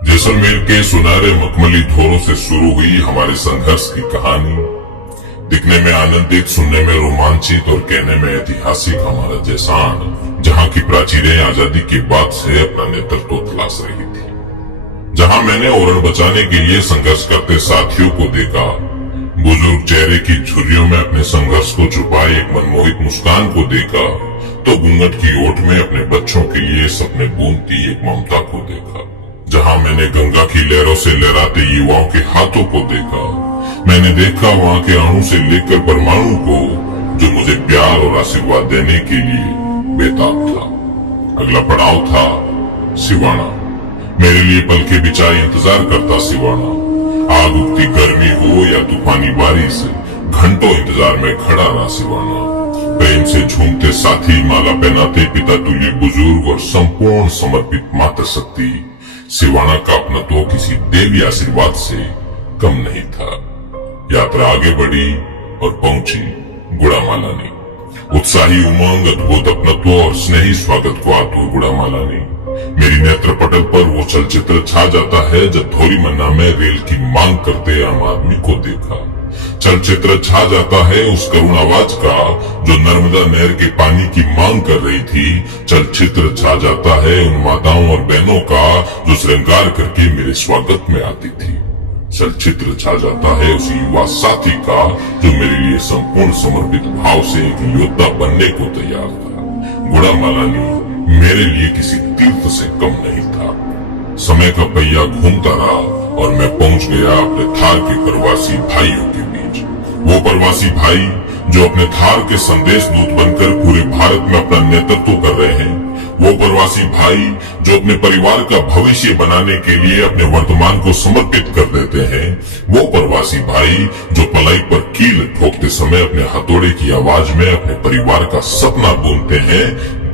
जैसलमेर के सुनहरे मखमली धोरों से शुरू हुई हमारे संघर्ष की कहानी, दिखने में आनंदित, सुनने में रोमांचित और कहने में ऐतिहासिक हमारा जैसान, जहां की प्राचीरें आजादी के बाद से अपना नेतृत्व तलाश रही थी, जहां मैंने ओरण बचाने के लिए संघर्ष करते साथियों को देखा, बुजुर्ग चेहरे की झुर्रियों में अपने संघर्ष को छुपाए एक मनमोहित मुस्कान को देखा, तो घूंघट की ओट में अपने बच्चों के लिए सपने बूंदती एक ममता को देखा। जहां मैंने गंगा की लहरों से लहराते युवाओं के हाथों को देखा, मैंने देखा वहां के अणु से लेकर परमाणु को, जो मुझे प्यार और आशीर्वाद देने के लिए बेताब था। अगला पड़ाव था सिवाना। मेरे लिए पल के बिछाए इंतजार करता सिवाना। आग उगती गर्मी हो या तूफानी बारिश, घंटों इंतजार में खड़ा रहा सिवाना। प्रेम से झूमते साथी, माला पहनाते पिता तुल्य बुजुर्ग और संपूर्ण समर्पित मातृशक्ति, सिवाना का अपनत्व किसी देवी आशीर्वाद से कम नहीं था। यात्रा आगे बढ़ी और पहुंची गुड़ामाला ने। उत्साही उमंग, अद्भुत अपनत्व और स्नेही स्वागत को आतुर गुड़ामाला ने। मेरी नेत्र पटल पर वो चलचित्र छा जाता है जब थोड़ी मन्ना में रेल की मांग करते आम आदमी को देखा। चलचित्र छा जाता है उस करुण आवाज का जो नर्मदा नहर के पानी की मांग कर रही थी। चलचित्र छा जाता है उन माताओं और बहनों का जो श्रृंगार करके मेरे स्वागत में आती थी। चलचित्र छा जाता है उस युवा साथी का जो मेरे लिए संपूर्ण समर्पित भाव से एक योद्धा बनने को तैयार था। गुड़ामाला ने मेरे लिए किसी तीर्थ से कम नहीं था। समय का पहिया घूमता रहा और मैं पहुंच गया अपने थार के प्रवासी भाइयों के बीच। वो प्रवासी भाई जो अपने थार के संदेश दूत बनकर पूरे भारत में अपना नेतृत्व कर रहे हैं। वो प्रवासी भाई जो अपने परिवार का भविष्य बनाने के लिए अपने वर्तमान को समर्पित कर देते हैं। वो प्रवासी भाई जो पलाई पर कील ठोकते समय अपने हथौड़े की आवाज में अपने परिवार का सपना बुनते हैं।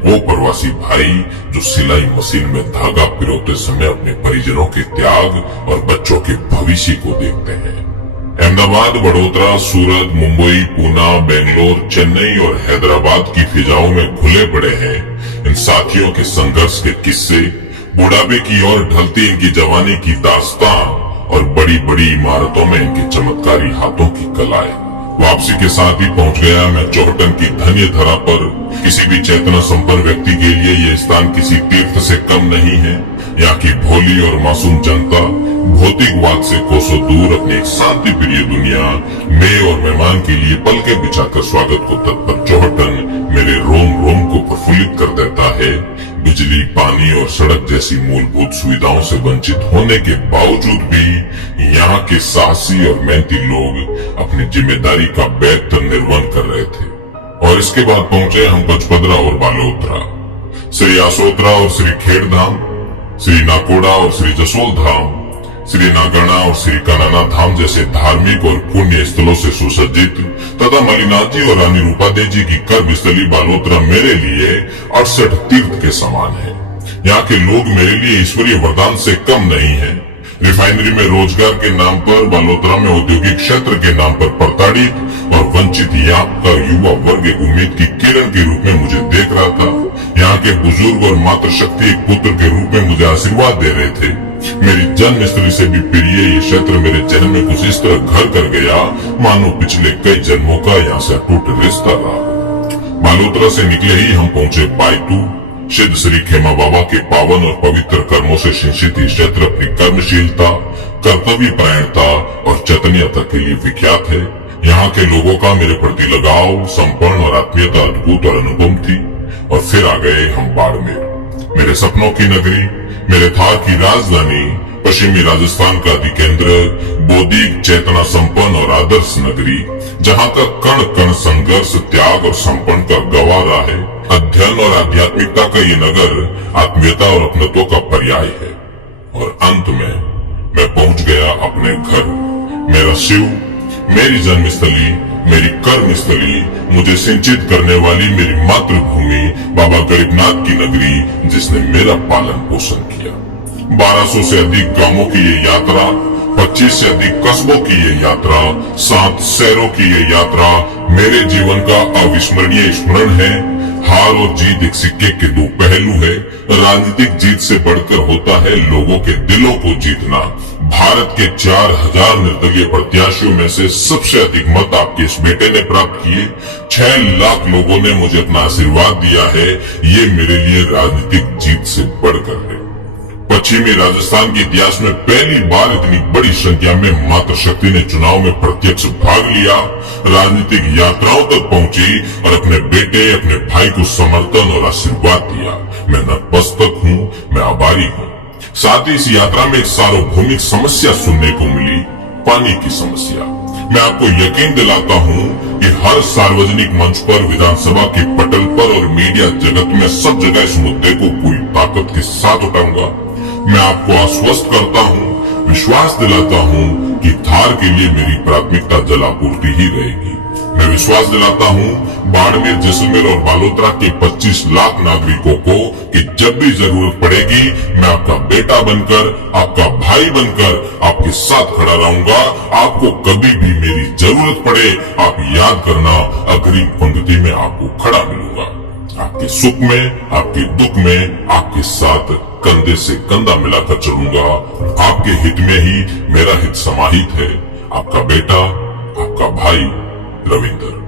वो प्रवासी भाई जो सिलाई मशीन में धागा पिरोते समय अपने परिजनों के त्याग और बच्चों के भविष्य को देखते हैं। अहमदाबाद, वडोदरा, सूरत, मुंबई, पूना, बेंगलोर, चेन्नई और हैदराबाद की फिजाओं में घुले पड़े हैं इन साथियों के संघर्ष के किस्से, बुढ़ापे की ओर ढलती इनकी जवानी की दास्तान और बड़ी बड़ी इमारतों में इनके चमत्कारी हाथों की कलाएं। वापसी के साथ ही पहुंच गया मैं चौहटन की धन्य धरा पर। किसी भी चेतना संपन्न व्यक्ति के लिए यह स्थान किसी तीर्थ से कम नहीं है। यहाँ की भोली और मासूम जनता भौतिकवाद से कोसों दूर अपनी एक शांति प्रिय दुनिया में और मेहमान के लिए पल के बिछाकर स्वागत को तत्पर चौहटन मेरे रोम रोम को प्रफुल्लित कर देता है। बिजली, पानी और सड़क जैसी मूलभूत सुविधाओं से वंचित होने के बावजूद भी यहाँ के साहसी और मेहनती लोग अपनी जिम्मेदारी का बेहतर निर्वहन कर रहे थे। और इसके बाद पहुंचे हम पचपदरा और बालोतरा, श्री आसोतरा और श्री खेड़धाम, श्री नाकोड़ा और श्री जसोल धाम, श्री नागरणा और श्री कनाना धाम जैसे धार्मिक और पुण्य स्थलों से सुसज्जित तथा मलिनाथ जी और रानी रूपादेवी जी की कर्मस्थली बालोतरा मेरे लिए 68 तीर्थ के समान है। यहाँ के लोग मेरे लिए ईश्वरीय वरदान से कम नहीं है। रिफाइनरी में रोजगार के नाम पर, बालोतरा में औद्योगिक क्षेत्र के नाम पर प्रताड़ित और वंचित यहाँ का युवा वर्ग एक उम्मीद की किरण के रूप में मुझे देख रहा था। यहाँ के बुजुर्ग और मातृशक्ति एक पुत्र के रूप में मुझे आशीर्वाद दे रहे थे। मेरी जन्मस्थली से भी प्रिय ये क्षेत्र मेरे जन्म में कुछ इस तरह घर कर गया मानो पिछले कई जन्मों का यहाँ से अटूट रिश्ता रहा। बालोतरा से निकले ही हम पहुंचे बायतू। सिद्ध श्री खेमा बाबा के पावन और पवित्र कर्मों से सिंचित ये क्षेत्र अपनी कर्मशीलता, कर्तव्य परायणता और चैतन्यता के लिए विख्यात है। यहाँ के लोगों का मेरे प्रति लगाव, संपन्न और आत्मीयता अद्भुत और अनुपम थी। और फिर आ गए हम बाड़मेर, मेरे सपनों की नगरी, मेरे थार की राजधानी, पश्चिमी राजस्थान का अधिकेंद्र, बौद्धिक, चेतना संपन्न और आदर्श नगरी, जहाँ का कण कण संघर्ष, त्याग और समर्पण का गवाह रहा है। अध्ययन और आध्यात्मिकता का ये नगर आत्मीयता और अपनत्व का पर्याय है। और अंत में मैं पहुंच गया अपने घर। मेरा शिव, मेरी जन्मस्थली, मेरी कर्मस्थली, मुझे सिंचित करने वाली मेरी मातृभूमि, बाबा गरीबनाथ की नगरी जिसने मेरा पालन पोषण किया। 1200 से अधिक गांवों की ये यात्रा, 25 से अधिक कस्बों की ये यात्रा, 7 शहरों की ये यात्रा मेरे जीवन का अविस्मरणीय स्मरण है। हार और जीत एक सिक्के के दो पहलू है। राजनीतिक जीत से बढ़कर होता है लोगों के दिलों को जीतना। भारत के 4000 निर्दलीय प्रत्याशियों में से सबसे अधिक मत आपके इस बेटे ने प्राप्त किए। 6 लाख लोगों ने मुझे अपना आशीर्वाद दिया है। ये मेरे लिए राजनीतिक जीत से बढ़कर है। पश्चिमी राजस्थान के इतिहास में पहली बार इतनी बड़ी संख्या में मातृशक्ति ने चुनाव में प्रत्यक्ष भाग लिया, राजनीतिक यात्राओं तक पहुंची और अपने बेटे, अपने भाई को समर्थन और आशीर्वाद दिया। मैं नतमस्तक हूँ, मैं आभारी हूँ। साथ ही इस यात्रा में एक सार्वभौमिक समस्या सुनने को मिली, पानी की समस्या। मैं आपको यकीन दिलाता हूँ कि हर सार्वजनिक मंच पर, विधानसभा के पटल पर और मीडिया जगत में सब जगह इस मुद्दे को पूरी ताकत के साथ उठाऊंगा। मैं आपको आश्वस्त करता हूँ, विश्वास दिलाता हूँ कि थार के लिए मेरी प्राथमिकता जल आपूर्ति ही रहेगी। मैं विश्वास दिलाता हूँ बाड़मेर, जैसलमेर और बालोतरा के 25 लाख नागरिकों को कि जब भी जरूरत पड़ेगी मैं आपका बेटा बनकर, आपका भाई बनकर आपके साथ खड़ा रहूंगा। आपको कभी भी मेरी जरूरत पड़े, आप याद करना, अग्रिम पंक्ति में आपको खड़ा मिलूंगा। आपके सुख में, आपके दुख में आपके साथ कंधे से कंधा मिलाकर चलूंगा। आपके हित में ही मेरा हित समाहित है। आपका बेटा, आपका भाई रविंदर।